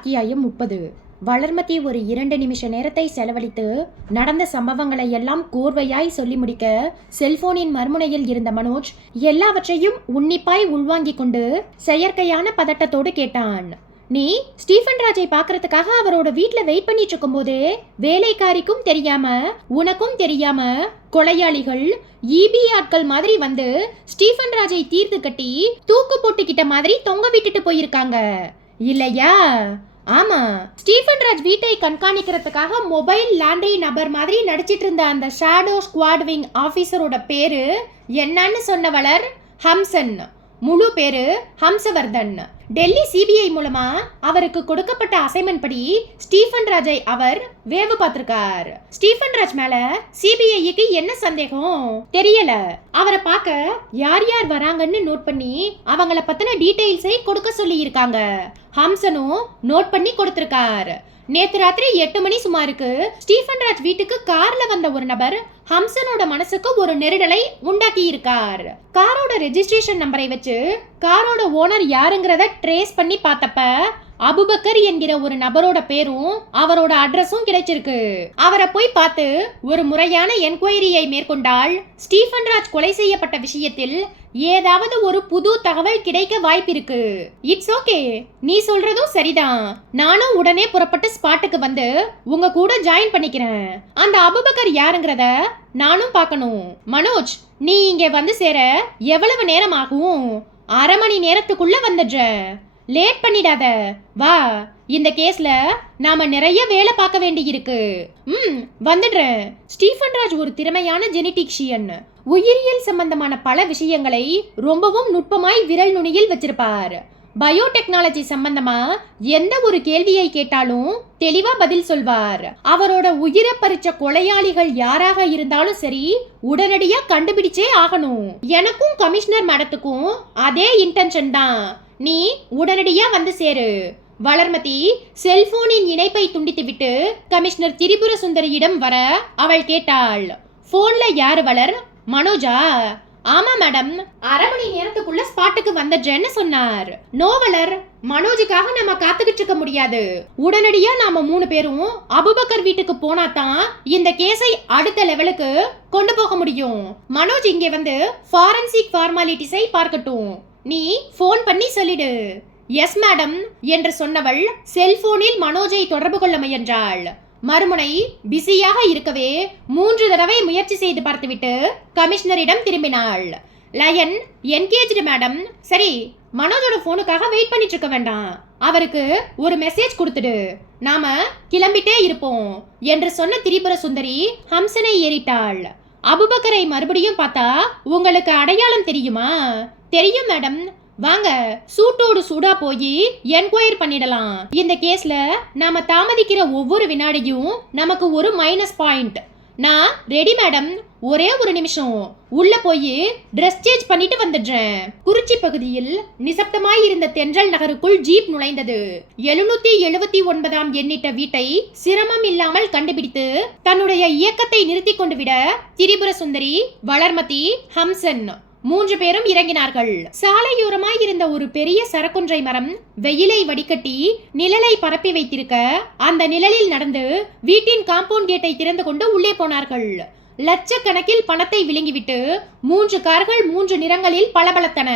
அத்தியாயம் 30. வளர்மதி ஒரு 2 நிமிஷ நேரத்தை செலவழித்து நடந்த சம்பவங்களை எல்லாம் கோர்வையாய் சொல்லி முடிக்க செல்போனின் மறுமுனையில் இருந்த மனோஜ் எல்லாவற்றையும் உன்னிப்பாய் உள்வாங்கிக் கொண்டு செயற்கையான பதட்டத்தோடு கேட்டான். நீ ஸ்டீஃபன் ராஜை பாக்குறதுக்காக அவரோட வீட்டுல வெயிட் பண்ணிட்டு இருக்கும் போதே வேலைக்காரிக்கும் தெரியாம உனக்கும் தெரியாம கொலையாளிகள் ஈபி ஆட்கள் மாதிரி வந்து ஸ்டீஃபன் ராஜை தீர்த்து கட்டி தூக்கு போட்டுக்கிட்ட மாதிரி தொங்க விட்டுட்டு போயிருக்காங்க இல்லையா? ஆமா, ஸ்டீஃபன் ராஜ் வீட்டை கண்காணிக்கிறதுக்காக மொபைல் லாண்ட்ரி நபர் மாதிரி நடிச்சிட்டு இருந்த அந்த ஷாடோ ஸ்குவாட் விங் ஆபீசரோட பேரு என்னன்னு சொன்னவளர் ஹம்சன். முழு பேரு ஹம்சவர்தன். டெல்லி சிபிஐ மூலமா அவருக்கு கொடுக்கப்பட்ட அசைன்மெண்ட் படி ஸ்டீஃபன் ராஜை அவர் வேவு பார்த்திருக்கார். ஸ்டீஃபன் ராஜ் மேல சிபிஐக்கு என்ன சந்தேகம் தெரியல. அவரை பார்க்க யார் யார் வராங்கன்னு நோட் பண்ணி அவங்கள பத்தின டீடைல்ஸை கொடுக்க சொல்லி இருக்காங்க. ஹம்சனும் நோட் பண்ணி கொடுத்திருக்கார். நேத்து ராத்திரி 8 மணி சுமாருக்கு ஸ்டீஃபன் ராஜ் வீட்டுக்கு கார்ல வந்த ஒரு நபர் ஹம்சனோட மனசுக்கு ஒரு நெருடலை உண்டாக்கி இருக்கார். காரோட ரெஜிஸ்ட்ரேஷன் நம்பரை வச்சு காரோட ஓனர் யாருங்கிறத ட்ரேஸ் பண்ணி பார்த்தப்ப அபுபக்கர் என்கிற ஒரு நபரோட பேரும் அவரோட அட்ரஸும் கிடைச்சிருக்கு. அவரை போய் பார்த்து ஒரு முறையான என்கொயரியை மேற்கொண்டால் ஸ்டீஃபன் ராஜ் கொலை செய்யப்பட்ட விஷயத்தில் ஏதாவது ஒரு புது தகவல் கிடைக்க வாய்ப்பிருக்கு. இட்ஸ் ஓகே, நீ சொல்றதும் சரிதான். நானும் உடனே புறப்பட்டு ஸ்பாட்டுக்கு வந்து உங்க கூட ஜாயின் பண்ணிக்கிறேன். அந்த அபுபக்கர் யாருங்கிறத நானும் பார்க்கணும். மனோஜ், நீ இங்க வந்து சேர எவ்வளவு நேரம் ஆகும்? 1/2 மணி நேரத்துக்குள்ள வந்துடுற. லேட் பண்ணிடாத. வா, இந்த கேஸ்ல நாம நிறைய வேலை பார்க்க வேண்டி இருக்கு. வந்துடுறேன். ஸ்டீஃபன் ராஜ் ஒரு திறமையான ஜெனடிக்ஷியன். உயிரியல் சம்பந்தமான பல விஷயங்களை ரொம்பவும் நுட்பமாய் விரல் நுனியில் வச்சிருப்பார். பயோடெக்னாலஜி சம்பந்தமா எந்த ஒரு கேள்வியை கேட்டாலும் தெளிவா பதில் சொல்வார். அவரோட உயிரை பறிச்ச கொலையாளிகள் யாராக இருந்தாலும் சரி, உடனடியா கண்டுபிடிச்சே ஆகணும். எனக்கும் கமிஷனர் மேடத்துக்கும் அதே இன்டென்ஷன் தான். நீ உடனடியா வந்து சேரு. வளர்மதி செல்போனின் இணைப்பை துண்டித்துவிட்டு கமிஷனர் திரிபுர சுந்தரியிடம் வர அவள் கேட்டாள். போன்ல யாரு வளர்? மனோஜா? ஆமா மேடம், 1/2 மணி நேரத்துக்குள்ள ஸ்பாட்டுக்கு வந்துடுறேன்னு சொன்னார். நோ வளர், மனோஜுக்காக நம்ம காத்துக்கிட்டு இருக்க முடியாது. உடனடியா நாம 3 பேரும் அபுபக்கர் வீட்டுக்கு போனா தான் இந்த கேஸை அடுத்த லெவலுக்கு கொண்டு போக முடியும். மனோஜ் இங்கே வந்து ஃபாரன்சிக் ஃபார்மாலிட்டிஸை பார்க்கட்டும். நீ போன் பண்ணி சொல்லிடு. எஸ் மேடம் என்று சொன்னவள் செல்போனில் மனோஜை தொடர்பு கொள்ள முயன்றாள். மறுமுனை பிஸியாக இருக்கவே 3 தடவை முயற்சி செய்து பார்த்துவிட்டு கமிஷனரிடம் திரும்பினாள். Line engaged madam. சரி, மனோஜோட போனுக்காக வெயிட் பண்ணிட்டு இருக்க வேண்டாம். அவருக்கு ஒரு மெசேஜ் கொடுத்துடு, நாம கிளம்பிட்டே இருப்போம் என்று சொன்ன திரிபுர சுந்தரி ஹம்சனை ஏறிட்டாள். அபுபக்கரை மறுபடியும் பார்த்தா உங்களுக்கு அடையாளம் தெரியுமா? தெரியும் மேடம். வாங்க, சூட்டோடு சூடா போய் என்கொயர் பண்ணிடலாம். இந்த கேஸ்ல நாம தாமதிக்கிற ஒவ்வொரு வினாடியும் நமக்கு ஒரு மைனஸ் பாயிண்ட். நான் ரெடி மேடம். ஒரே ஒரு நிமிஷம் உள்ள போய் ட்ரெஸ் சேஞ்ச் பண்ணிட்டு வந்துடுறேன். குறிச்சி பகுதியில் நிசப்தமாய் இருந்த தென்றல் நகருக்குள் ஜீப் நுழைந்தது. 779 எண்ணிட்ட வீட்டை சிரமம் இல்லாமல் கண்டுபிடித்து தன்னுடைய இயக்கத்தை நிறுத்தி கொண்டு விட திரிபுர சுந்தரி, வளர்மதி, ஹம்சன் 3 பேரும் இறங்கினார்கள். சாலையோரமாய் இருந்த ஒரு பெரிய சரக்குன்றை மரம் வெயிலை வடிகட்டி நிழலை பரப்பி வைத்திருக்க அந்த நிழலில் நடந்து வீட்டின் காம்பவுண்ட் கேட்டை திறந்து கொண்டு உள்ளே போனார்கள். லட்சக்கணக்கில் பணத்தை விழுங்கிவிட்டு 3 கார்கள் 3 நிறங்களில் பளபளத்தன.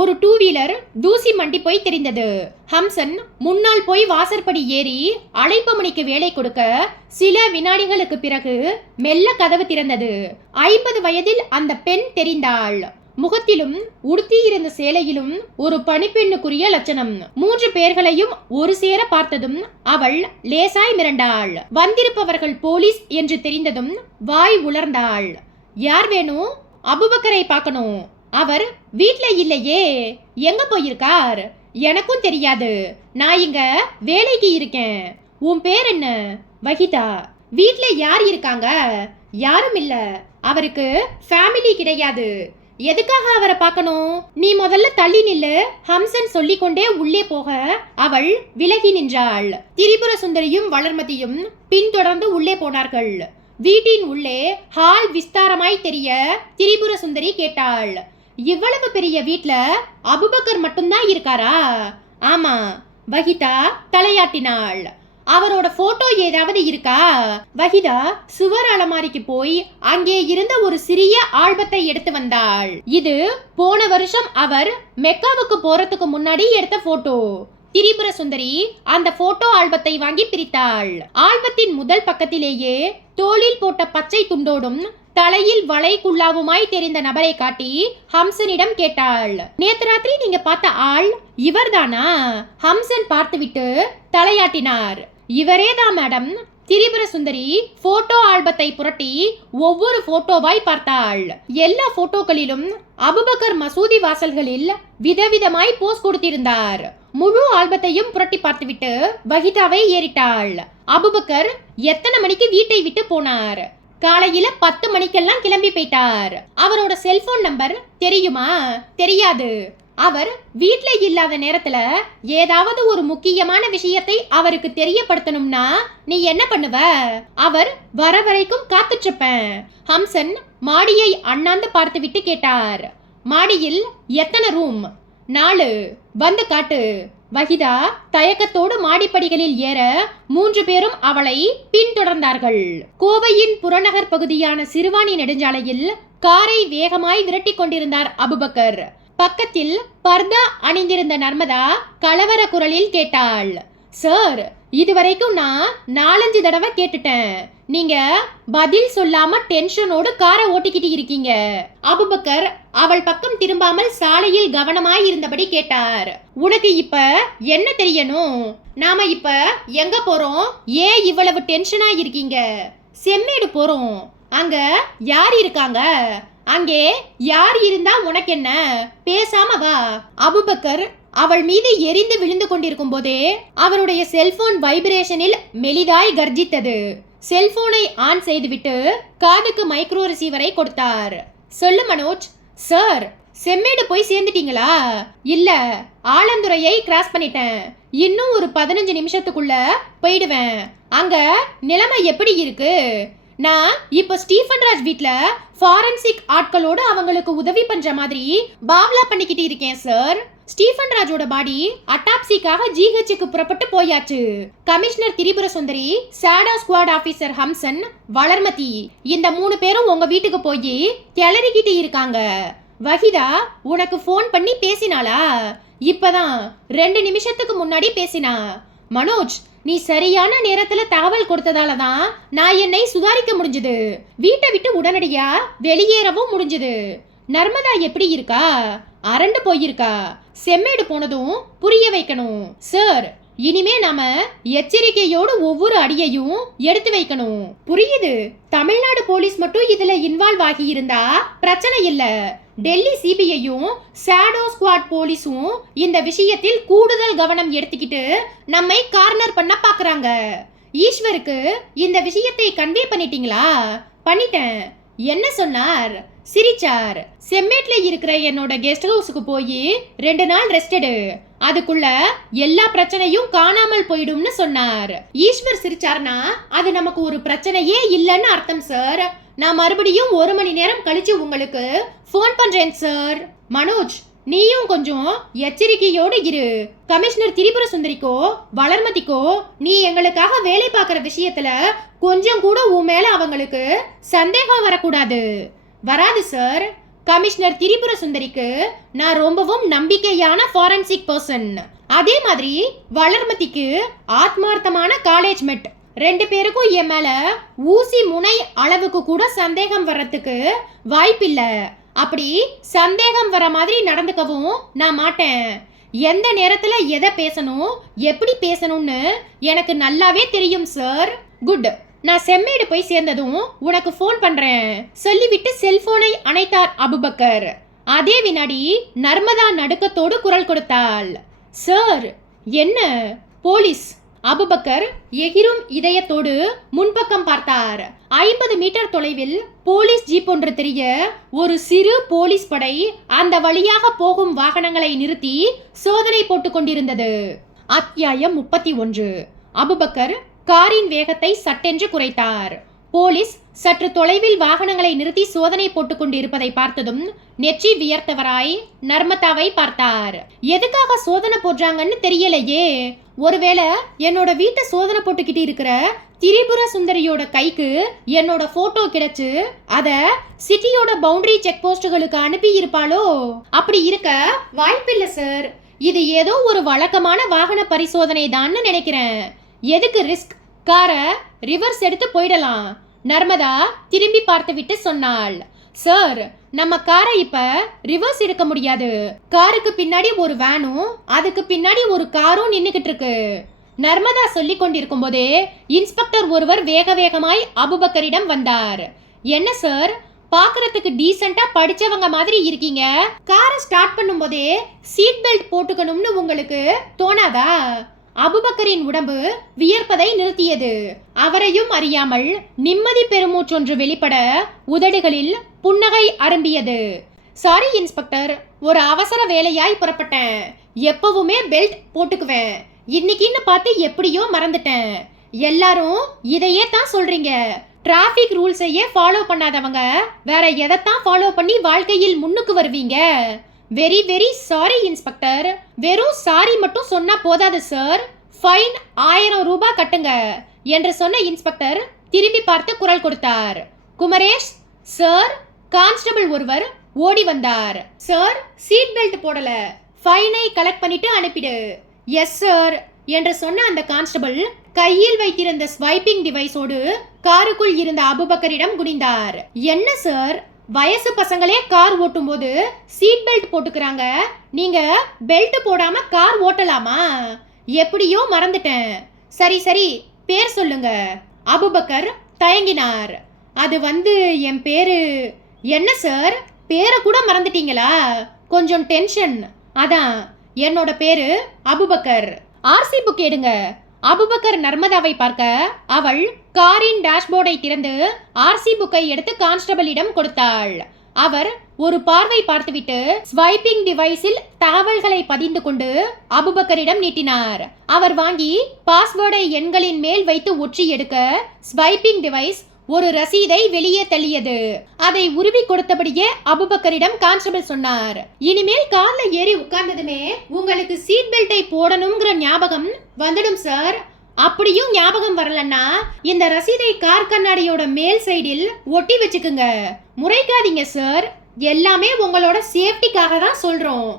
ஒரு 2 வீலர் தூசி மண்டி போய் தெரிந்தது. ஹம்சன் முன்னால் போய் வாசற்படி ஏறி அழைப்பு மணிக்கு வேலை கொடுக்க சில வினாடிகளுக்கு பிறகு மெல்ல கதவு திறந்தது. 50 வயதில் அந்த பெண் தெரிந்தாள். முகத்திலும் உடுத்தியிருந்த சேலையிலும் ஒரு பணிப்பெண்ணுக்குரிய லட்சணம். 3 பேர்களையும் ஒரு சேர பார்த்ததும் அவள் லேசாய் மிரண்டாள். வந்திருப்பவர்கள் போலீஸ் என்று தெரிந்ததும் வாய் உலர்ந்தாள். யார் வேணும்? அபுபக்கரை பார்க்கணும். அவர் வீட்ல இல்லையே. எங்க போயிருக்கார்? எனக்கும் தெரியாது. நான் இங்க வேலைக்கு இருக்கேன். உன் பேர் என்ன? வஹிதா. வீட்ல யார் இருக்காங்க? யாரும் இல்ல. அவருக்கு ஃபேமிலி கிடையாது. எதுக்காக அவரை பார்க்கணும்? நீ முதல்ல தள்ளி நில்லு. ஹம்சன் சொல்லிக்கொண்டே உள்ளே போக அவள் விலகி நின்றாள். திரிபுர சுந்தரியும் வளர்மதியும் பின்தொடர்ந்து உள்ளே போனார்கள். வீட்டின் உள்ளே ஹால் விஸ்தாரமாய் தெரிய திரிபுர சுந்தரி கேட்டாள். இவ்வளவு பெரிய வீட்ல அபுபக்கர் மட்டும்தான் இருக்காரா? ஆமா. வஹிதா தலையாட்டினாள். அவரோட போட்டோ ஏதாவது இருக்கா? வஹிதா சுவர் அலமாரிக்கு போய் அங்கே இருந்த ஒரு சிறிய ஆல்பத்தை எடுத்து வந்தாள். இது போன வருஷம் அவர் மெக்காவுக்கு போறதுக்கு முன்னாடி எடுத்த போட்டோ. திரிபுர சுந்தரி அந்த போட்டோ ஆல்பத்தை வாங்கி பிரித்தாள். ஆல்பத்தின் முதல் பக்கத்திலேயே தோளில் போட்ட பச்சை துண்டோடும் தலையில் வளை குல்லாவுமாய் தெரிந்த நபரை காட்டி ஹம்சனிடம் கேட்டாள். நேத்து ராத்திரி நீங்க பார்த்த ஆள் இவர்தானா? ஹம்சன் பார்த்துவிட்டு தலையாட்டினார். இவரேதான் மேடம். திரிபுர சுந்தரி போட்டோ ஆல்பத்தை புரட்டி ஒவ்வொரு போட்டோவாய் பார்த்தாள். எல்லா போட்டோக்களிலும் அபுபக்கர் மசூதி வாசல்களில் விதவிதமாய் போஸ் கொடுத்திருந்தார். முழு ஆல்பத்தையும் புரட்டி பார்த்துவிட்டு வஹிதாவை ஏறிட்டாள். அபுபக்கர் எத்தனை மணிக்கு வீட்டை விட்டு போனார்? காலையில 10 மணிக்கெல்லாம் கிளம்பி போயிட்டார். அவரோட செல்போன் நம்பர் தெரியுமா? தெரியாது. அவர் வீட்ல இல்லாத நேரத்துல ஏதாவது ஒரு முக்கியமான விஷயத்தை அவருக்கு தெரியப்படுத்தணும்னா நீ என்ன பண்ணுவ? அவர் வர வரைக்கும் காத்துட்டு இருப்பேன். ஹம்சன் மாடியை அண்ணாந்து பார்த்து விட்டு கேட்டார். மாடியில் எத்தனை ரூம்? 4. வந்து காட்டு. வஹிதா தயக்கத்தோடு மாடிப்படிகளில் ஏற 3 பேரும் அவளை பின்தொடர்ந்தார்கள். கோவையின் புறநகர் பகுதியான சிறுவாணி நெடுஞ்சாலையில் காரை வேகமாய் விரட்டி கொண்டிருந்தார் அபுபக்கர். பக்கத்தில் பர்தா அணிந்திருந்த நர்மதா கலவர குரலில் கேட்டாள். சார், இதுவரைக்கும் நான் 4-5 தடவை கேட்டுட்டேன். நீங்க பதில் சொல்லாம டென்ஷனோடு காரை ஓட்டிக்கிட்டு இருக்கீங்க. அபுபக்கர் அவள் பக்கம் திரும்பாமல் சாலையில் கவனமாய் இருந்தபடி கேட்டார். உனக்கு இப்ப என்ன தெரியணும்? நாம இப்ப எங்க போறோம்? ஏன் இவ்வளவு டென்ஷனா இருக்கீங்க? செம்மேடு போறோம். அங்க யார் இருக்காங்க? அங்கே யார் இருந்தா உனக்கு என்ன? பேசாம வா. அபுபக்கர் அவள் மீது எரிந்து விழுந்து கொண்டிருக்கும் போதே அவருடைய செல்போன் வைப்ரேஷனில் மெலிதாய் கர்ஜித்தது. செல்போனை ஆன் செய்துவிட்டு காதுக்கு மைக்ரோ ரிசீவரை கொடுத்தார். சொல்லு மனோஜ். சார், செம்மேடு போய் சேர்ந்துட்டீங்களா? இல்ல, ஆலந்துறையை கிராஸ் பண்ணிட்டேன். இன்னும் ஒரு 15 நிமிஷத்துக்குள்ள போயிடுவேன். அங்க நிலைமை எப்படி இருக்கு? நான் இப்ப ஸ்டீஃபன் ராஜ் வீட்ல ஃபாரன்சிக் ஆட்களோடு அவங்களுக்கு உதவி பண்ற மாதிரி பாவ்லா பண்ணிக்கிட்டு இருக்கேன் சார். ஸ்டீஃபன் ராஜோட பாடி அட்டாப்சிக்காக ஜிஹெச்சுக்கு புறப்பட்டு போயாச்சு. Commissioner Tripura Sundari, shadow squad officer ஹம்சன், வளர்மதி இந்த 3 பேரும் உங்க வீட்டுக்கு போய் கிளறிக்கிட்டு இருக்காங்க. வஹிதா உனக்கு ஃபோன் பண்ணி பேசினாளா? இப்பதான் 2 நிமிஷத்துக்கு முன்னாடி பேசினா. மனோஜ், நீ சரியான நேரத்துல தகவல் கொடுத்ததால தான் நான் என்னை சுதாரிக்க முடிஞ்சது. வீட்டை விட்டு உடனடியா வெளியேறவும் முடிஞ்சது. நர்மதா எப்படி இருக்கா? அரண்டு போயிருக்கா. செம்மேடு போனதும் புரிய வைக்கணும் சார். இனிமே நாம எச்சரிக்கையோடு ஒவ்வொரு அடியையும் எடுத்து வைக்கணும். புரியுது. தமிழ்நாடு போலீஸ் மட்டும் இதுல இன்வால்வ் ஆகி இருந்தா பிரச்சனை இல்ல. டெல்லி சிபிஐயும் ஷேடோ ஸ்குவாட் போலீஸும் இந்த விஷயத்தில் கூடுதல் கவனம் எடுத்துக்கிட்டு நம்மை கார்னர் பண்ண பாக்குறாங்க. ஈஸ்வருக்கு இந்த விஷயத்தை கன்வே பண்ணிட்டீங்களா? பண்ணிட்டேன். என்ன சொன்னார்? சிரிச்சார். செம்மேட்ல இருக்கிற என்னோட கெஸ்ட் ஹவுஸுக்கு போய் 2 நாள் ரெஸ்ட் எடு. அதுக்குள்ள எல்லா பிரச்சனையும் காணாமல் போயிடும்னு சொன்னார். ஈஸ்வர் சிரிச்சார்னா அது நமக்கு ஒரு பிரச்சனையே இல்லைன்னு அர்த்தம் சார். நான் மறுபடியும் 1 மணி நேரம் கழிச்சு உங்களுக்கு ஃபோன் பண்றேன் சார். மனோஜ், நீயும் கொஞ்சம் எச்சரிக்கையோடு இரு. கமிஷனர் திரிபுர சுந்தரிக்கோ வளர்மதிக்கோ நீ எங்களுக்காக வேலை பார்க்குற விஷயத்துல கொஞ்சம் கூட உன் மேல அவங்களுக்கு சந்தேகம் வரக்கூடாது. வராது சார். கமிஷனர் திரிபுர சுந்தரிக்கு நான் ரொம்பவும் நம்பிக்கையான ஃபாரன்சிக் பர்சன். அதே மாதிரி வளர்மதிக்கு ஆத்மார்த்தமான காலேஜ் மெட். 2 பேருக்கும் என் மேல ஊசி முனை அளவுக்கு கூட சந்தேகம் வர்றதுக்கு வாய்ப்பில்லை. அப்படி சந்தேகம் வர மாதிரி நடந்துக்கவும் நான் மாட்டேன். எந்த நேரத்துல எதை பேசணும், எப்படி பேசணும்னு எனக்கு நல்லாவே தெரியும் சார். குட். நான் செம்மேடு போய் சேர்ந்ததும் உனக்கு ஃபோன் பண்றேன் சொல்லிவிட்டு செல்போனை அணைத்தார் அபுபக்கர். அதே வினாடி நர்மதா நடுக்கத்தோடு குரல் கொடுத்தாள். சார். என்ன? போலீஸ். அபுபக்கர் எகிரும் இதயத்தோடு முன்பக்கம் பார்த்தார். 50 மீட்டர் தொலைவில் போலீஸ் ஜீப் ஒன்று தெரிய ஒரு சிறு போலீஸ் படை அந்த வழியாக போகும் வாகனங்களை நிறுத்தி சோதனை போட்டுக் கொண்டிருந்தது. அத்தியாயம் 31. அபுபக்கர் காரின் வேகத்தை சட்டென்று குறைத்தார். போலீஸ் சற்று தொலைவில் வாகனங்களை நிறுத்தி சோதனை போட்டுக் கொண்டு இருப்பதை பார்த்ததும் நெற்றி வியர்த்தவராய் நர்மதாவை பார்த்தார். எதுக்காக சோதனை போடுறாங்கன்னு தெரியலையே. ஒருவேளை என்னோட வீட்டை சோதனை போட்டுக்கிட்டு இருக்கிற திரிபுர சுந்தரியோட கைக்கு என்னோட போட்டோ கிடைச்சு அத சிட்டியோட பவுண்டரி செக் போஸ்டுகளுக்கு அனுப்பி இருப்பாளோ? அப்படி இருக்க வாய்ப்பில்லை சார். இது ஏதோ ஒரு வழக்கமான வாகன பரிசோதனை தான் நினைக்கிறேன். எதுக்கு ரிஸ்க்? காரை ரிவர்ஸ் எடுத்து போயிடலாம். நர்மதா திரும்பி பார்த்து விட்டு சொன்னாள். சார், நம்ம காரை இப்ப ரிவர்ஸ் எடுக்க முடியாது. காருக்கு பின்னாடி ஒரு வேனும் அதுக்கு பின்னாடி ஒரு காரும் நின்னுகிட்டு இருக்கு. நர்மதா சொல்லி கொண்டிருக்கும் போதே இன்ஸ்பெக்டர் ஒருவர் வேக வேகமாய் அபுபக்கரிடம் வந்தார். என்ன சார், பாக்குறதுக்கு டீசெண்டா படிச்சவங்க மாதிரி இருக்கீங்க. காரை ஸ்டார்ட் பண்ணும் போதே சீட் பெல்ட் போட்டுக்கணும்னு உங்களுக்கு தோணாதா? அபுபக்கரின் உடம்பு வியர்ப்பதை நிறுத்தியது. அவரையும் அறியாமல் நிம்மதி பெருமூற்றொன்று வெளிப்பட உதடுகளில் புன்னகை அரும்பியது. சாரி இன்ஸ்பெக்டர், ஒரு அவசர வேலையாய் புறப்பட்டேன். எப்பவுமே பெல்ட் போட்டுக்குவேன். இன்னைக்குன்னு பார்த்து எப்படியோ மறந்துட்டேன். எல்லாரும் இதையே தான் சொல்றீங்க. டிராஃபிக் ரூல்ஸையே ஃபாலோ பண்ணாதவங்க வேற எதைத்தான் ஃபாலோ பண்ணி வாழ்க்கையில் முன்னுக்கு வருவீங்க? Very very sorry inspector. வெறும் சாரி மட்டும் சொன்னா போதாது சார். ஃபைன் 1000 ரூபாய் கட்டுங்க என்று சொன்ன இன்ஸ்பெக்டர் திரும்பி பார்த்து குரல் கொடுத்தார். குமரேஷ் சார். கான்ஸ்டபிள் ஒருவர் ஓடி வந்தார். சார், சீட் பெல்ட் போடல. ஃபைனை கலெக்ட் பண்ணிட்டு அனுப்பிடு. எஸ் சார் என்று சொன்ன அந்த கான்ஸ்டபிள் கையில் வைத்திருந்த ஸ்வைப்பிங் டிவைஸோடு காருக்குள் இருந்த அபுபக்கரிடம் குனிந்தார். என்ன சார், வயசு பசங்களே கார் ஓட்டும் போது சீட் பெல்ட் போட்டுக்கிறாங்க. நீங்க பெல்ட் போடாம கார் ஓட்டலாமா? எப்படியோ மறந்துட்டேன். சரி சரி, பேர் சொல்லுங்க. அபுபக்கர் தயங்கினார். அது என் பேரு. என்ன சார், பேரை கூட மறந்துட்டீங்களா? கொஞ்சம் டென்ஷன். அதான், என்னோட பேரு அபுபக்கர். ஆர்சி புக் எடுங்க. அபுபக்கர் நர்மதாவை பார்க்க அவள் காரின் டேஷ்போர்டை திறந்து ஆர்சி புக்கை எடுத்து கான்ஸ்டபிளிடம் கொடுத்தாள். அவர் ஒரு பார்வை பார்த்துவிட்டு ஸ்வைப்பிங் டிவைஸில் தகவல்களை பதிந்து கொண்டு அபுபக்கரிடம் நீட்டினார். அவர் வாங்கி பாஸ்வேர்டை எண்களின் மேல் வைத்து ஒற்றி எடுக்க ஸ்வைப்பிங் டிவைஸ் ஒரு ரசீதை வெளியே தள்ளியது. அதை உருவி கொடுத்தபடியே அபுபக்கரிடம் கான்ஸ்டபிள் சொன்னார். இனிமேல் கார்ல ஏறி உட்கார்ந்ததுமே உங்களுக்கு சீட் பெல்ட்டை போடணும்ங்கிற ஞாபகம் வந்துடும் சார். அப்படியும் ஞாபகம் வரலன்னா இந்த ரசீதை கார் கண்ணாடியோட மேல் சைடில் ஒட்டி வச்சுக்குங்க. முறைக்காதீங்க சார். எல்லாமே உங்களோட சேஃப்டிக்காக தான் சொல்றோம்.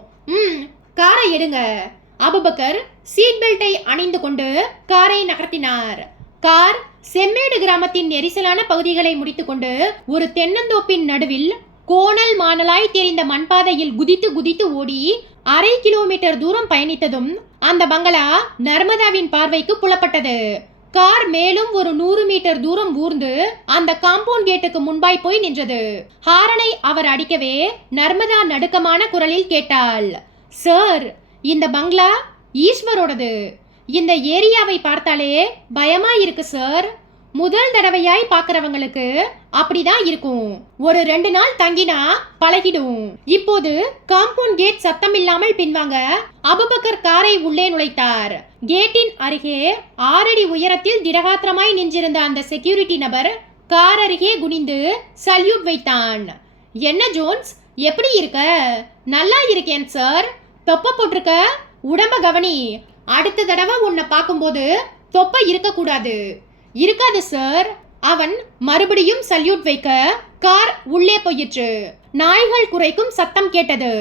காரை எடுங்க. அபுபக்கர் சீட் பெல்ட்டை அணிந்து கொண்டு காரை நகர்த்தினார். கார் செம்மேடு கிராமத்தின் நெரிசலான பகுதிகளை முடித்துக்கொண்டு ஒரு தென்னந்தோப்பின் நடுவில் கோணல் மானலாய் தெரிந்த மண்பாதையில் குதித்து குதித்து ஓடி 1/2 கிலோமீட்டர் தூரம் பயணித்ததும் அந்த பங்களா நர்மதாவின் பார்வைக்கு புலப்பட்டது. கார் மேலும் ஒரு 100 மீட்டர் தூரம் ஊர்ந்து அந்த காம்பவுண்ட் கேட்டுக்கு முன்பாய் போய் நின்றது. ஹாரனை அவர் அடிக்கவே நர்மதா நடுக்கமான குரலில் கேட்டாள். சார், இந்த பங்களா ஈஸ்வரோடது. இந்த ஏரியாவை பார்த்தாலே பயமா இருக்கு சார். முதல் தடவையாய் பார்க்கறவங்களுக்கு அப்படிதான் இருக்கும். ஒரு 2 நாள் தங்கினா பழகிடும். இப்போது காம்பவுண்ட் கேட் சத்தம் இல்லாமல் பின்வாங்க அபுபக்கர் காரை உள்ளே நுழைத்தார். கேட்டின் அருகே 6 அடி உயரத்தில் திடகாத்திரமாய் நின்றிருந்த அந்த செக்யூரிட்டி நபர் கார் அருகே குனிந்து சல்யூட் வைத்தான். என்ன ஜோன்ஸ், எப்படி இருக்க? நல்லா இருக்கேன் சார். தொப்பை போட்டிருக்க, உடம்ப கவனி. அடுத்த தடவை உன்னை பார்க்கும்போது தொப்பை இருக்கக்கூடாது. இருக்காது சார். அவன் மறுபடியும் சல்யூட் வைக்க கார் உள்ளே போயிற்று. நாய்கள் குறைக்கும் சத்தம் கேட்டது.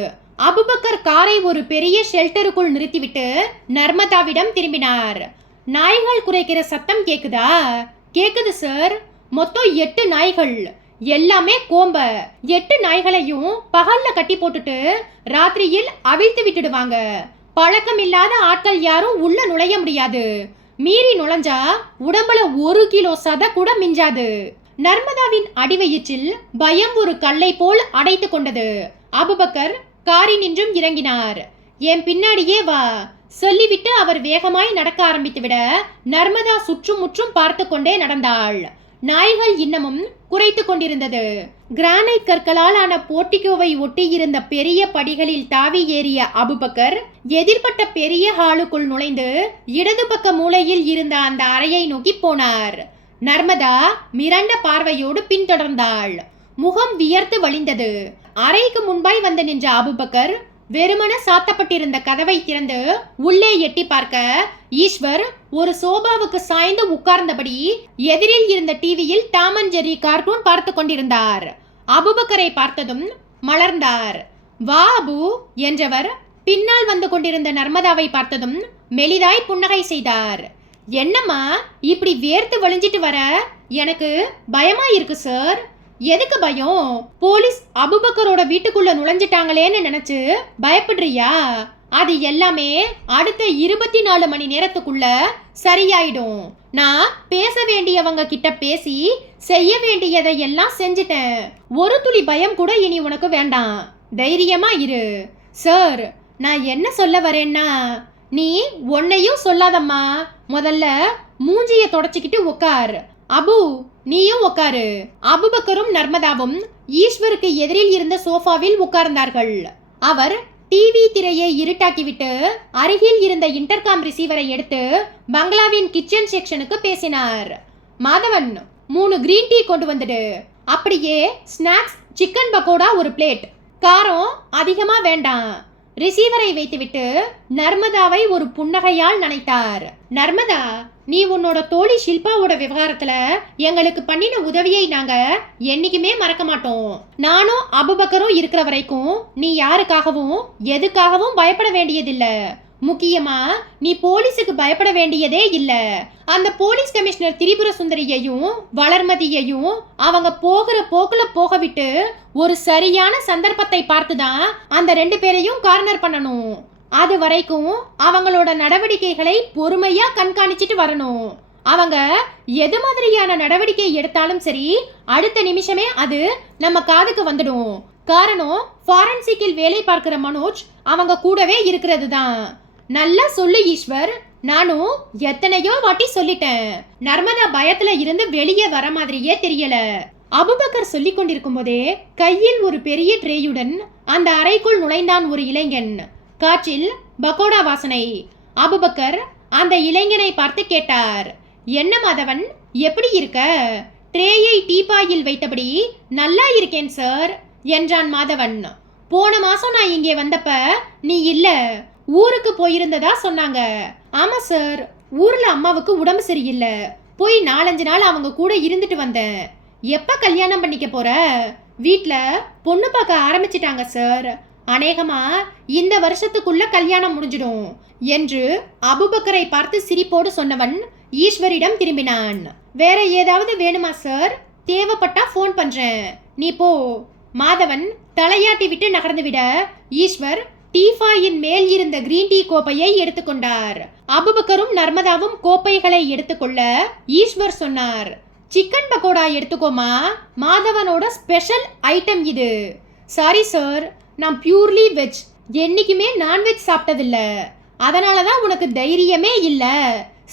அபுபக்கர் காரை ஒரு பெரிய ஷெல்டருக்குள் நிறுத்திவிட்டு நர்மதாவிடம் திரும்பினார். நாய்கள் குறைக்கிற சத்தம் கேக்குதா? கேக்குது சார். மொத்தம் 8 நாய்கள், எல்லாமே கோம்ப. 8 நாய்களையும் பகல்ல கட்டி போட்டுட்டு ராத்திரியில் அவிழ்த்து விட்டுடுவாங்க. பழக்கம் இல்லாத ஆட்கள் யாரும் உள்ள நுழைய முடியாது. மீறி நுழைஞ்சா உடம்புல 1 கிலோ சதை கூட மிஞ்சாது. நர்மதாவின் அடிவயிற்றில் பயம் ஒரு கல்லை போல் அடைத்து கொண்டது. அபுபக்கர் காரினின்றும் இறங்கினார். என் பின்னாடியே வா சொல்லிவிட்டு அவர் வேகமாய் நடக்க ஆரம்பித்துவிட நர்மதா சுற்றும் முற்றும் பார்த்து கொண்டே நடந்தாள். நாய்கள் இன்னமும் குறைத்து கொண்டிருந்தது. கிரானைட் கற்களால் ஆன போர்ட்டிகோவை ஒட்டி இருந்த பெரிய படிகளில் தாவி ஏறிய அபுபக்கர் எதிர்பட்ட பெரிய ஹாலுக்குள் நுழைந்து இடது பக்க மூலையில் இருந்த அந்த அறையை நோக்கி போனார். நர்மதா மிரண்ட பார்வையோடு பின்தொடர்ந்தாள். முகம் வியர்த்து வழிந்தது. அறைக்கு முன்பாய் வந்து நின்ற அபுபக்கர் வெறுமன சாத்தப்பட்டிருந்த கதவை திறந்து உள்ளே எட்டி பார்க்க ஈஸ்வர் ஒரு சோபாவுக்கு சாய்ந்து உட்கார்ந்தபடி எதிரில் இருந்த டிவியில் டாம் அண்ட் ஜெர்ரி கார்ட்டூன் பார்த்து கொண்டிருந்தார். அபுபக்கரை பார்த்ததும் மலர்ந்தார். வா அபு என்றவர் பின்னால் வந்து கொண்டிருந்த நர்மதாவை பார்த்ததும் மெலிதாய் புன்னகை செய்தார். என்னம்மா இப்படி வேர்த்து வழிஞ்சிட்டு வர? எனக்கு பயமா இருக்கு சார். எதுக்கு பயம்? போலீஸ் அபுபக்கரோட வீட்டுக்குள்ள நுழைஞ்சிட்டாங்களேன்னு நினைச்சு பயப்படுறியா? அது எல்லாமே அடுத்த 24 மணி நேரத்துக்குள்ள சரியாயிடும். நான் பேச வேண்டியவங்க கிட்ட பேசி செய்ய வேண்டியதை எல்லாம் செஞ்சிட்டேன். ஒரு துளி பயம் கூட இனி உனக்கு வேண்டாம். தைரியமா இரு. சார், நான் என்ன சொல்ல வரேன்னா, நீ ஒன்னையும் சொல்லாதம்மா. முதல்ல மூஞ்சிய தொடச்சிக்கிட்டு உட்கார். அபு, நீயும் உட்காரு. அபுபக்கரும் நர்மதாவும் ஈஸ்வருக்கு எதிரில் இருந்த சோஃபாவில் உட்கார்ந்தார்கள். அவர் டிவி திரையை இருட்டாக்கிவிட்டு அருகில் இருந்த இன்டர்காம் ரிசீவரை எடுத்து பங்களாவின் கிச்சன் செக்ஷனுக்கு பேசினார். மாதவன், 3 கிரீன் டீ கொண்டு வந்துடு. அப்படியே ஸ்நாக்ஸ் சிக்கன் பக்கோடா ஒரு பிளேட். காரம் அதிகமா வேண்டாம். ரிசீவரை வைத்துவிட்டு நர்மதாவை ஒரு புன்னகையால் நனைத்தார். நர்மதா, நீ உன்னோட தோழி ஷில்பாவோட விவகாரத்துல எங்களுக்கு பண்ணின உதவியை நாங்க என்னைக்குமே மறக்க மாட்டோம். நானும் அபுபக்கரும் இருக்கிற வரைக்கும் நீ யாருக்காகவும் எதுக்காகவும் பயப்பட வேண்டியதில்ல. முக்கியமா நீ போலீஸுக்கு பயப்பட வேண்டியதே இல்ல. அந்த போலீஸ் கமிஷனர் திரிபுர சுந்தரியையும் வளர்மதியையும் அவங்க போகிற போக்குல போக விட்டு ஒரு சரியான சந்தர்ப்பத்தை பார்த்துதான் அந்த 2 பேரையும் கார்னர் பண்ணணும். அது வரைக்கும் அவங்களோட நடவடிக்கைகளை பொறுமையா கண்காணிச்சிட்டு வரணும். அவங்க எது மாதிரியான நடவடிக்கை எடுத்தாலும் சரி, அடுத்த நிமிஷமே அது நம்ம காதுக்கு வந்துடும். காரணம், ஃபாரன்சிக்கில் வேலை பார்க்கிற மனோஜ் அவங்க கூடவே இருக்கிறது தான். நல்லா சொல்லு ஈஸ்வர். நானும் எத்தனையோ வாட்டி சொல்லிட்டேன். நர்மதா பயத்துல இருந்து வெளியே வர மாதிரியே தெரியல. அபுபக்கர் சொல்லிக் கொண்டிருக்கும் போதே கையில் ஒரு பெரிய ட்ரேயுடன் அந்த அறைக்குள் நுழைந்தான் ஒரு இளைஞன். காற்றில் பக்கோடா வாசனை. அபுபக்கர் அந்த இளைஞனை பார்த்து கேட்டார், என்ன மாதவன், எப்படி இருக்க? ட்ரேயை டீபாயில் வைத்தபடி நல்லா இருக்கேன் சார் என்றான் மாதவன். போன மாசம் நான் இங்கே வந்தப்ப நீ இல்ல, ஊருக்கு போயிருந்ததா சொன்னாங்க. ஆமா சார், ஊர்ல அம்மாவுக்கு உடம்பு சரியில்லை. போய் 4-5 நாள் அவங்க கூட இருந்துட்டு வந்தேன். எப்ப கல்யாணம் பண்ணிக்க போற? வீட்ல பொண்ணு பார்க்க ஆரம்பிச்சிட்டாங்க சார். அநேகமா இந்த வருஷத்துக்குள்ள கல்யாணம் முடிஞ்சிடும் என்று அபுபக்கரை பார்த்து சிரிப்போடு சொன்னவன் ஈஸ்வரிடம் திரும்பினான். வேற ஏதாவது வேணுமா சார்? தேவைப்பட்டா ஃபோன் பண்றேன், நீ போ. மாதவன் தலையாட்டி விட்டு நகர்ந்து விட ஈஸ்வர் டீஃபாயின் மேல் இருந்த கிரீன் டீ கோப்பையை எடுத்துக்கொண்டார். அபுபக்கரும் நர்மதாவும் கோப்பைகளை எடுத்துக்கொள்ள ஈஸ்வர் சொன்னார், சிக்கன் பக்கோடா எடுத்துக்கோமா, மாதவனோட ஸ்பெஷல் ஐட்டம் இது. சாரி சார், நான் பியூர்லி வெஜ். என்னைக்குமே நான்வெஜ் சாப்பிட்டதில்ல. அதனாலதான் உனக்கு தைரியமே இல்ல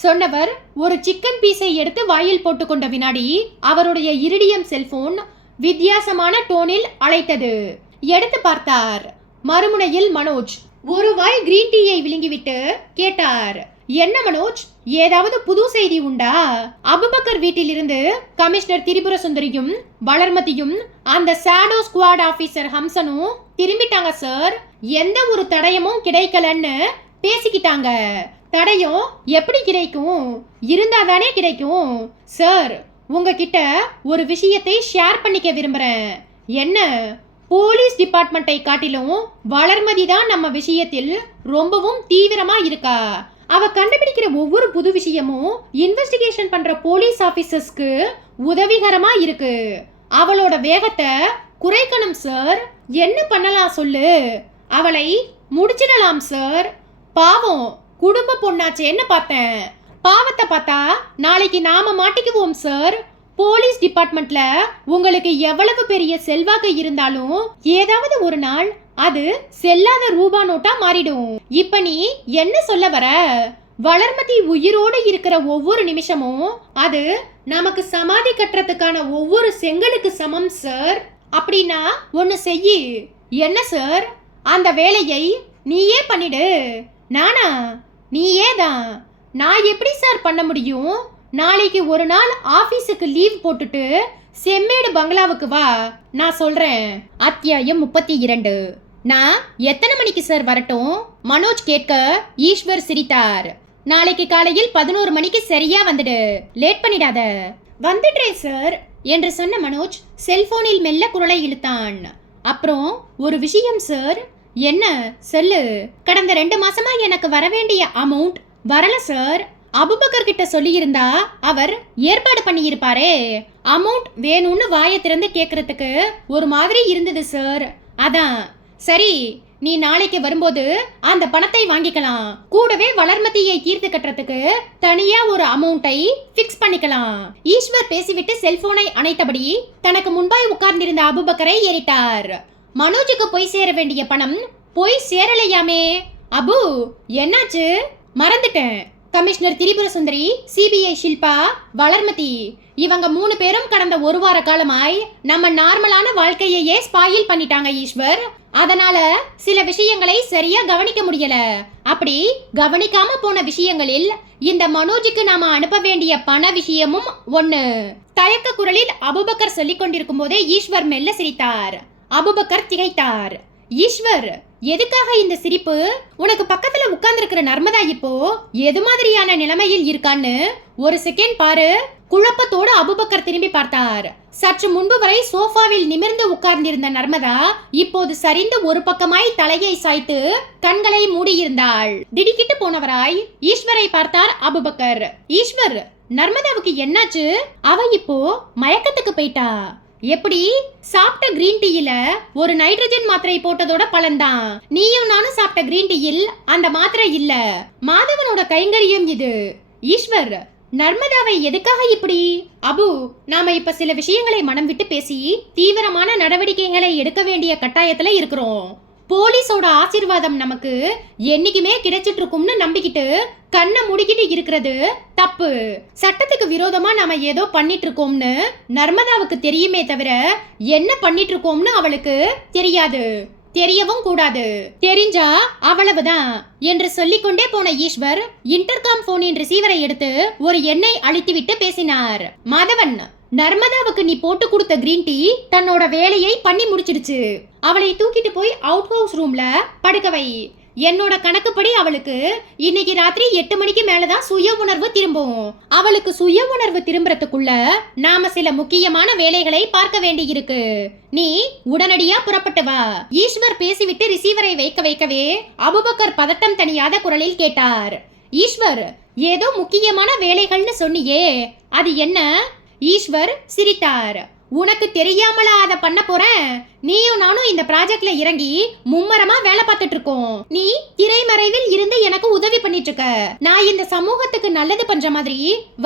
சொன்னவர் ஒரு சிக்கன் பீஸை எடுத்து வாயில் போட்டுக்கொண்ட வினாடி அவருடைய இரிடியம் செல்போன் வித்தியாசமான டோனில் அழைத்தது. எடுத்து பார்த்தார். மறுமுனையில் மனோஜ் ஒரு வாய் கிரீன் டீயை விழுங்கிவிட்டு கேட்டார், என்ன மனோஜ், ஏதாவது புது செய்தி உண்டா? அபுபக்கர் வீட்டிலிருந்து கமிஷனர் திரிபுர சுந்தரியும் வளர்மதியும் அந்த ஷாடோ ஸ்குவாட் ஆபீசர் ஹம்சனும் திரும்பிட்டாங்க சார். எந்த ஒரு தடயமும் கிடைக்கலன்னு பேசிக்கிட்டாங்க. தடயம் எப்படி கிடைக்கும்? இருந்தாதானே கிடைக்கும். சார், உங்ககிட்ட ஒரு விஷயத்தை ஷேர் பண்ணிக்க விரும்புறேன். என்ன? போலீஸ் டிபார்ட்மெண்ட்டை காட்டிலும் வளர்மதி தான் நம்ம விஷயத்தில் ரொம்பவும் தீவிரமா இருக்கா. அவ கண்டுபிடிக்கிற ஒவ்வொரு புது விஷயமும் இன்வெஸ்டிகேஷன் பண்ற போலீஸ் ஆபீசர்ஸ்க்கு உதவிகரமா இருக்கு. அவளோட வேகத்தை குறைக்கணும் சார். என்ன பண்ணலாம் சொல்லு? அவளை முடிச்சிடலாம் சார். பாவம், குடும்ப பொண்ணாச்சேன்னு பார்த்தேன். பாவத்தை பார்த்தா நாளைக்கு நாம மாட்டிக்குவோம் சார். போலீஸ் டிபார்ட்மெண்ட்ல உங்களுக்கு எவ்வளவு பெரிய செல்வாக்கு இருந்தாலும் ஏதாவது ஒரு நாள் அது செல்லாத ரூபா நோட்டா மாறிடும். இப்ப நீ என்ன சொல்ல வர? வளர்மதி உயிரோடு இருக்கிற ஒவ்வொரு நிமிஷமும் அது நமக்கு சமாதி கட்டுறதுக்கான ஒவ்வொரு செங்கலுக்கு சமம் சார். அப்படின்னா ஒன்னு செய்யி. என்ன சார்? அந்த வேலையை நீயே பண்ணிடு. நானா? நீயே தான். நான் எப்படி சார் பண்ண முடியும்? நாளைக்கு ஒரு நாள் ஆபீஸுக்கு லீவ் போட்டுட்டு செம்மேடு பங்களாவுக்கு வா, நான் சொல்றேன். அத்தியாயம் 32. நான் எத்தனை மணிக்கு சார் வரட்டும்? மனோஜ் கேட்க ஈஸ்வர் சிரித்தார். நாளைக்கு காலையில் 11 மணிக்கு சரியா வந்துடு, லேட் பண்ணிடாத. வந்துடுறேன் சார் என்று சொன்ன மனோஜ் செல்போனில் மெல்ல குரலை இழுத்தான். அப்புறம் ஒரு விஷயம் சார். என்ன சொல்லு. கடந்த 2 மாசமா எனக்கு வரவேண்டிய அமௌண்ட் வரல சார். அபுபக்கர் கிட்ட சொல்லியிருந்தா அவர் ஏற்பாடு பண்ணியிருப்பாரே. அமௌண்ட் வேணும்னு வாயை திறந்து கேட்கறதுக்கு ஒரு மாதிரி இருந்தது சார். அதான். சரி, நீ நாளைக்கு வரும்போது அந்த பணத்தை வாங்கிக்கலாம். கூடவே வளர்மதியை தீர்த்து கட்டுறதுக்கு தனியா ஒரு அமௌண்ட்டை பிக்ஸ் பண்ணிக்கலாம். ஈஸ்வர் பேசிவிட்டு செல்போனை அணைத்தபடி தனக்கு முன்பாய் உட்கார்ந்திருந்த அபுபக்கரை ஏறிட்டார். மனோஜுக்கு போய் சேர வேண்டிய பணம் போய் சேரலையாமே. அபு, என்னாச்சு? மறந்துட்டேன். கமிஷனர் திரிபுர சுந்தரி, சிபிஐ ஷில்பா, வளர்மதி இவங்க 3 பேரும் கடந்த 1 வார காலமாய் நம்ம நார்மலான வாழ்க்கையையே ஸ்பாயில் பண்ணிட்டாங்க ஈஸ்வர். அதனால சில விஷயங்களை சரியா கவனிக்க முடியல. அப்படி கவனிக்காம போன விஷயங்களில் இந்த மனோஜுக்கு நாம அனுப்ப வேண்டிய பண விஷயமும் ஒண்ணு. தயக்க குரலில் அபுபக்கர் சொல்லிக் கொண்டிருக்கும் போதே ஈஸ்வர் மெல்ல சிரித்தார். அபுபக்கர் திகைத்தார். ஈஸ்வர், எதுக்காக இந்த சிரிப்பு? உனக்கு பக்கத்துல உட்கார்ந்திருக்கிற நர்மதா இப்போ எது மாதிரியான நிலைமையில் இருக்கான்னு ஒரு செகண்ட் பாரு. குழப்பத்தோடு அபுபக்கர் திரும்பி பார்த்தார். சற்று முன்பு வரை சோஃபாவில் நிமிர்ந்து உட்கார்ந்திருந்த நர்மதா இப்போது சரிந்து ஒரு பக்கமாய் தலையை சாய்த்து கண்களை மூடியிருந்தாள். திடுக்கிட்டு போனவராய் ஈஸ்வரை பார்த்தார் அபுபக்கர். ஈஸ்வர், நர்மதாவுக்கு என்னாச்சு? அவ இப்போ மயக்கத்துக்கு போயிட்டா. எப்படி? சாப்பிட்ட கிரீன் டீயில ஒரு நைட்ரஜன் மாத்திரை போட்டதோட பலன்தான். நீயும் நானும் சாப்பிட்ட கிரீன் டீயில் அந்த மாத்திரை இல்ல. மாதவனோட கைங்கரியம் இது. ஈஸ்வர், நர்மதாவை எதுக்காக இப்படி? அபு, நாம இப்ப சில விஷயங்களை மனம் விட்டு பேசி தீவிரமான நடவடிக்கைகளை எடுக்க வேண்டிய கட்டாயத்துல இருக்கிறோம். போலீஸோட ஆசீர்வாதம் நமக்கு என்னைக்குமே கிடைச்சிட்டு இருக்கும்னு நம்பிக்கிட்டு கண்ணை முடிக்கிட்டு இருக்கிறது தப்பு. சட்டத்துக்கு விரோதமா நாம ஏதோ பண்ணிட்டு இருக்கோம்னு நர்மதாவுக்கு தெரியுமே தவிர என்ன பண்ணிட்டு இருக்கோம்னு அவளுக்கு தெரியாது, தெரியவும் கூடாது. தெரிஞ்சா அவ்வளவுதான் என்று சொல்லிக்கொண்டே போன ஈஸ்வர் இன்டர்காம் போனின் ரிசீவரை எடுத்து ஒரு எண்ணை அழித்துவிட்டு பேசினார். மாதவன், நர்மதாவுக்கு நீ போட்டு கொடுத்த கிரீன் டீ தன்னோட வேலையை பண்ணி முடிச்சிடுச்சு. அவளை தூக்கிட்டு போய் அவுட் ஹவுஸ் ரூம்ல படுக்க வை. என்னோட கணக்குப்படி அவளுக்கு இன்னைக்கு ராத்திரி 8 மணிக்கு மேலதான் சுய உணர்வு திரும்பும். அவளுக்கு சுய உணர்வு திரும்புறதுக்குள்ள நாம சில முக்கியமான வேலைகளை பார்க்க வேண்டி இருக்கு. நீ உடனடியா புறப்பட்டு வா. ஈஸ்வர் பேசிவிட்டு ரிசீவரை வைக்கவே அபுபக்கர் பதட்டம் தணியாத குரலில் கேட்டார். ஈஸ்வர், ஏதோ முக்கியமான வேலைகள்னு சொன்னியே, அது என்ன? ஈஸ்வர் சிரித்தார். உனக்கு தெரியாமலா அதை பண்ண போறேன்? நீயும் நானும் இந்த ப்ராஜெக்ட்ல இறங்கி மும்மரமா வேலை பார்த்துட்டு இருக்கோம். நீ திரைமறைவில் இருந்து எனக்கு உதவி பண்ணிட்டு இருக்க. நான் இந்த சமூகத்துக்கு நல்லது பண்ற மாதிரி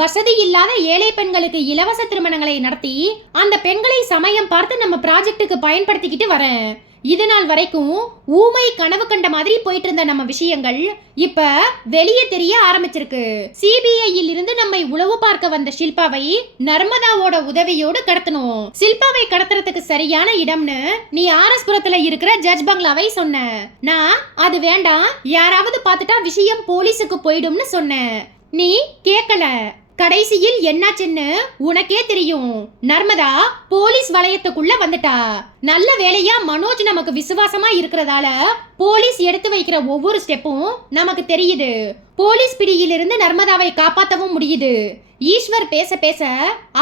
வசதி இல்லாத ஏழை பெண்களுக்கு இலவச திருமணங்களை நடத்தி அந்த பெண்களை சமயம் பார்த்து நம்ம ப்ராஜெக்டுக்கு பயன்படுத்திக்கிட்டு வரேன். இது நாள் வரைக்கும் ஊமை கனவு கண்ட மாதிரி போயிட்டு இருந்த நம்ம விஷயங்கள் இப்ப வெளியே தெரிய ஆரம்பிச்சிருக்கு. சிபிஐயில் இருந்து நம்மை உளவு பார்க்க வந்த ஷில்பாவை நர்மதாவோட உதவியோடு கடத்தணும். ஷில்பாவை கடத்துறதுக்கு சரியான இடம்னு நீ ஆர்எஸ்புரத்துல இருக்கிற ஜட்ஜ் பங்களாவை சொன்ன. நான் அது வேண்டாம், யாராவது பார்த்துட்டா விஷயம் போலீஸுக்கு போயிடும்னு சொன்னேன். நீ கேட்கல. கடைசியில் என்னாச்சுன்னு உனக்கே தெரியும். நர்மதா போலீஸ் வளையத்துக்குள்ள வந்துட்டா. நல்ல வேலையா மனோஜ் நமக்கு விசுவாசமா இருக்கிறதால போலீஸ் எடுத்து வைக்கிற ஒவ்வொரு ஸ்டெப்பும் நமக்கு தெரியுது. போலீஸ் பிடியிலிருந்து நர்மதாவை காப்பாற்றவும் முடியுது. ஈஸ்வர் பேச பேச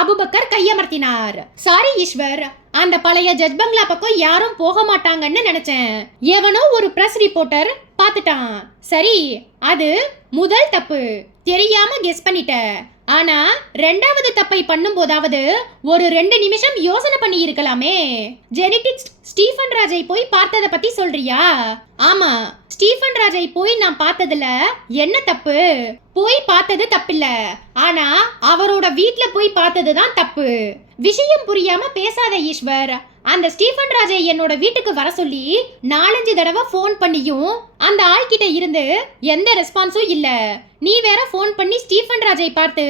அபுபக்கர் கையமர்த்தினார். சாரி ஈஸ்வர், அந்த பழைய ஜட்ஜ் பங்களா பக்கம் யாரும் போக மாட்டாங்கன்னு நினைச்சேன். எவனோ ஒரு பிரஸ் ரிப்போர்ட்டர் பார்த்துட்டான். சரி, அது முதல் தப்பு, தெரியாம கெஸ் பண்ணிட்ட. ஆனா 2வது தப்பை பண்ணும் போதாவது ஒரு 2 நிமிஷம் யோசனை பண்ணி இருக்கலாமே. ஜெனடிக்ஸ் ஸ்டீஃபன் ராஜை போய் பார்த்தத பத்தி சொல்றியா? ஆமா, ஸ்டீஃபன் ராஜை போய் நான் பார்த்ததுல என்ன தப்பு? போய் பார்த்தது தப்பில்ல, ஆனா அவரோட வீட்ல போய் பார்த்ததுதான் தப்பு. விஷயம் புரியாம பேசாத ஈஸ்வர். அந்த ஸ்டீஃபன் ராஜை என்னோட வீட்டுக்கு வர சொல்லி 4-5 தடவை ஃபோன் பண்ணியும் அந்த ஆள்கிட்ட இருந்து எந்த ரெஸ்பான்ஸும் இல்ல. நீ வேற ஃபோன் பண்ணி ஸ்டீஃபன் ராஜை பார்த்து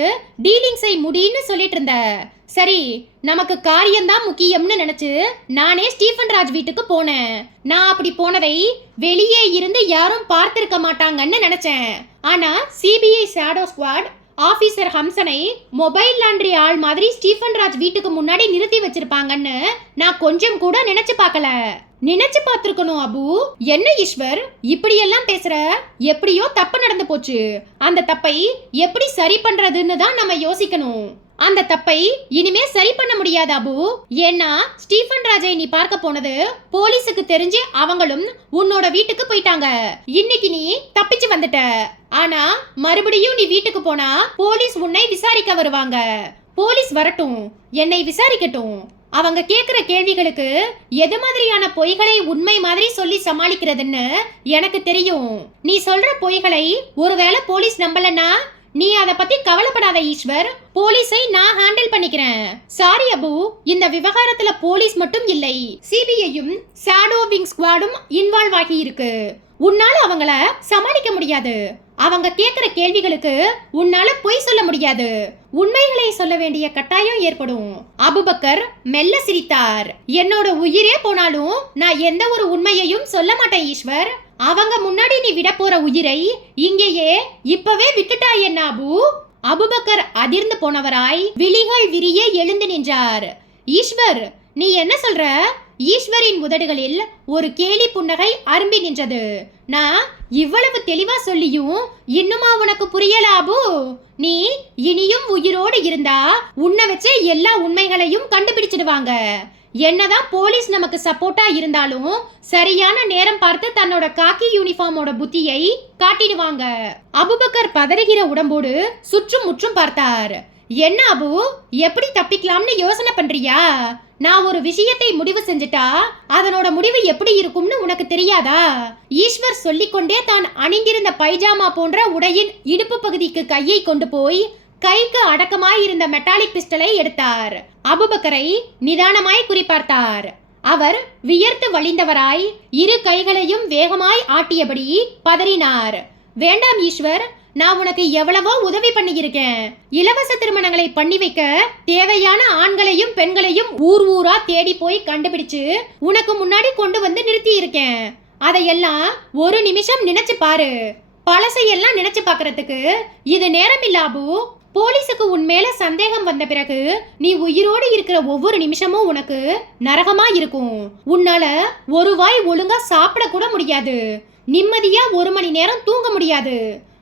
டீலிங்ஸை முடின்னு சொல்லிட்டு இருந்த. சரி, நமக்கு காரியம்தான் முக்கியம்னு நினைச்சு நானே ஸ்டீஃபன் ராஜ் வீட்டுக்கு போனேன். நான் அப்படி போனதை வெளியே இருந்து யாரும் பார்த்திருக்க மாட்டாங்கன்னு நினைச்சேன். ஆனா சிபிஐ ஷேடோ ஸ்குவாட் ஆபீசர் ஹம்சனை மொபைல் லாண்டரி ஆள் மாதிரி ஸ்டீஃபன் ராஜ் வீட்டுக்கு முன்னாடி நிறுத்தி வச்சிருப்பாங்கன்னு நான் கொஞ்சம் கூட நினைச்சு பார்க்கல. நினைச்சு பார்த்திருக்கணும் அபு. என்ன ஈஸ்வர் இப்படி எல்லாம் பேசுற? எப்படியோ தப்பு நடந்து போச்சு. அந்த தப்பை எப்படி சரி பண்றதுன்னு தான் நம்ம யோசிக்கணும். அந்த தப்பை இனிமே சரி பண்ண முடியாது அபு. ஏன்னா ஸ்டீஃபன் ராஜை நீ பார்க்க போனது போலீஸுக்கு தெரிஞ்சு அவங்களும் உன்னோட வீட்டுக்கு போயிட்டாங்க. இன்னைக்கு நீ தப்பிச்சு வந்துட்ட. ஆனா மறுபடியும் நீ வீட்டுக்கு போனா போலீஸ் உன்னை விசாரிக்க வருவாங்க. போலீஸ் வரட்டும், என்னை விசாரிக்கட்டும். அவங்க கேக்குற கேள்விகளுக்கு எது மாதிரியான பொய்களை உண்மை மாதிரி சொல்லி சமாளிக்கிறதுன்னு எனக்கு தெரியும். நீ சொல்ற பொய்களை ஒருவேளை போலீஸ் நம்பலன்னா நீ அத பத்தி கவலைப்படாத ஈஸ்வர். போலீஸை நான் ஹேண்டில் பண்ணிக்கிறேன். சாரி அபு, இந்த விவகாரத்துல போலீஸ் மட்டும் இல்லை, சிபிஐயும் ஷேடோவிங் ஸ்குவாடும் இன்வால்வ் ஆகி இருக்கு. உன்னால அவங்கள சமாளிக்க முடியாது. அவங்க கேக்குற கேள்விகளுக்கு உன்னால பொய் சொல்ல முடியாது. உண்மைகளை சொல்ல வேண்டிய கட்டாயம் ஏற்படும். அபுபக்கர் மெல்ல சிரித்தார். என்னோட உயிரே போனாலும் நான் எந்த ஒரு உண்மையையும் சொல்ல மாட்டேன் ஈஸ்வர். அவங்க முன்னாடி நீ விட போற உயிரை இங்கேயே இப்பவே விட்டுட்டா என்ன அபு? அபுபக்கர் அதிர்ந்து போனவராய் விழிகள் விரிய எழுந்து நின்றார். ஈஸ்வர், நீ என்ன சொல்ற? ஈஸ்வரின் உதடுகளில் ஒரு கேலி புன்னகை அரும்பி நின்றது. நான் இவ்வளவு தெளிவா சொல்லியும் இன்னுமா உனக்கு புரியல அபு? நீ இனியும் உயிரோடு இருந்தா உன்னை வச்சே எல்லா உண்மைகளையும் கண்டுபிடிச்சிடுவாங்க. என்னதான் போலீஸ் நமக்கு சப்போர்ட்டா இருந்தாலும் சரியான நேரம் பார்த்து தன்னோட காக்கி யூனிஃபார்மோட புத்தியை காட்டிடுவாங்க. அபுபக்கர் பதறுகிற உடம்போடு சுற்றும் முற்றும் பார்த்தார். என்ன அபு, எப்படி தப்பிக்கலாம்னு யோசனை பண்றியா? நான் ஒரு விஷயத்தை முடிவு செஞ்சுட்டா அதனோட முடிவு எப்படி இருக்கும்னு உனக்கு தெரியாதா? ஈஸ்வர் சொல்லிக்கொண்டே தான் அணிந்திருந்த பைஜாமா போன்ற உடையின் இடுப்பு பகுதிக்கு கையை கொண்டு போய் கைக்கு அடக்கமாய் இருந்த மெட்டாலிக் பிஸ்டலை எடுத்தார். அபுபக்கரை நிதானமாய் குறிப்பார்த்தார். அவர் வியர்த்து வழிந்தவராய் இரு கைகளையும் வேகமாய் ஆட்டியபடி பதறினார். வேண்டாம் ஈஸ்வர், நான் உனக்கு எவ்வளவோ உதவி பண்ணியிருக்கேன். இலவச திருமணங்களை பண்ணி வைக்க தேவையான ஆண்களையும் பெண்களையும் ஊர் ஊரா தேடி போய் கண்டுபிடிச்சு உனக்கு முன்னாடி கொண்டு வந்து நிறுத்தி இருக்கேன். அதையெல்லாம் ஒரு நிமிஷம் நினைச்சு பாரு. பழசையெல்லாம் நினைச்சு பாக்குறதுக்கு இது நேரம் இல்ல அபு. போலீஸுக்கு உன் மேல சந்தேகம் வந்த பிறகு நீ உயிரோடு இருக்கிற ஒவ்வொரு நிமிஷமும் உனக்கு நரகமா இருக்கும். உன்னால ஒரு வாய் ஒழுங்கா சாப்பிட கூட முடியாது. நிம்மதியா 1 மணி நேரம் தூங்க முடியாது.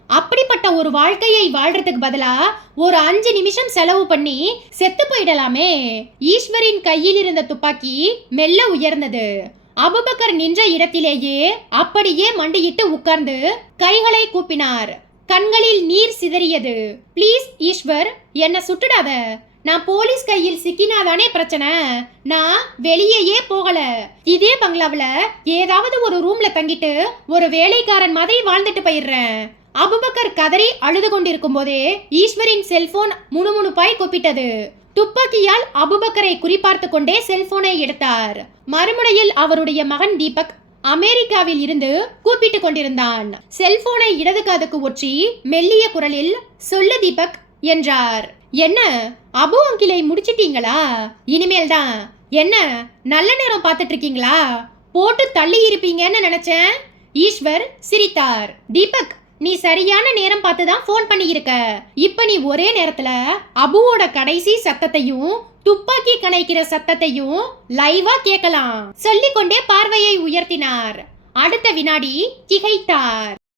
அப்படிப்பட்ட ஒரு வாழ்க்கையை வாழ்றதுக்கு பதிலா ஒரு 5 நிமிஷம் செலவு பண்ணி செத்து போயிடலாமே. ஈஸ்வரின் கையில் இருந்த துப்பாக்கி மெல்ல உயர்ந்தது. அபுபக்கர் நின்ற இடத்திலேயே அப்படியே மண்டியிட்டு உட்கார்ந்து கைகளை கூப்பினார். கண்களில் நீர் சிதறியது. ப்ளீஸ் ஈஸ்வர், என்ன சுட்டுடாத. நான் போலீஸ் கையில் சிக்கினாதானே பிரச்சனை. நான் வெளியே போகல. இதே பங்களாவுல ஏதாவது ஒரு ரூம்ல தங்கிட்டு ஒரு வேலைக்காரன் மாதிரி வாழ்ந்துட்டு போயிடுறேன். அபுபக்கர் கதறி அழுது கொண்டிருக்கும் போதே ஈஸ்வரின் செல்போன் முணுமுணுப்பாய் கூப்பிட்டது. துப்பாக்கியால் அபுபக்கரை குறிப்பார்த்து கொண்டே செல்போனை எடுத்தார். மறுமுனையில் அவருடைய மகன் தீபக் அமெரிக்காவில் இருந்து கூப்பிட்டு கொண்டிருந்தான். செல்போனை இடது காதுக்கு ஒற்றி மெல்லிய குரலில் சொல்லு தீபக் என்றார். என்ன அபு அங்கிளை முடிச்சிட்டீங்களா? இனிமேல் தான். என்ன நல்ல நேரம் பார்த்துட்டு இருக்கீங்களா? போட்டு தள்ளி இருப்பீங்கன்னு நினைச்சேன். ஈஸ்வர் சிரித்தார். தீபக், நீ சரியான நேரம் பார்த்து தான் போன் பண்ணி இருக்க. இப்ப நீ ஒரே நேரத்துல அபுவோட கடைசி சத்தத்தையும் துப்பாக்கி கணைக்கிற சத்தத்தையும் லைவா கேட்கலாம். சொல்லிக்கொண்டே பார்வையை உயர்த்தினார். அடுத்த வினாடி திகைத்தார்.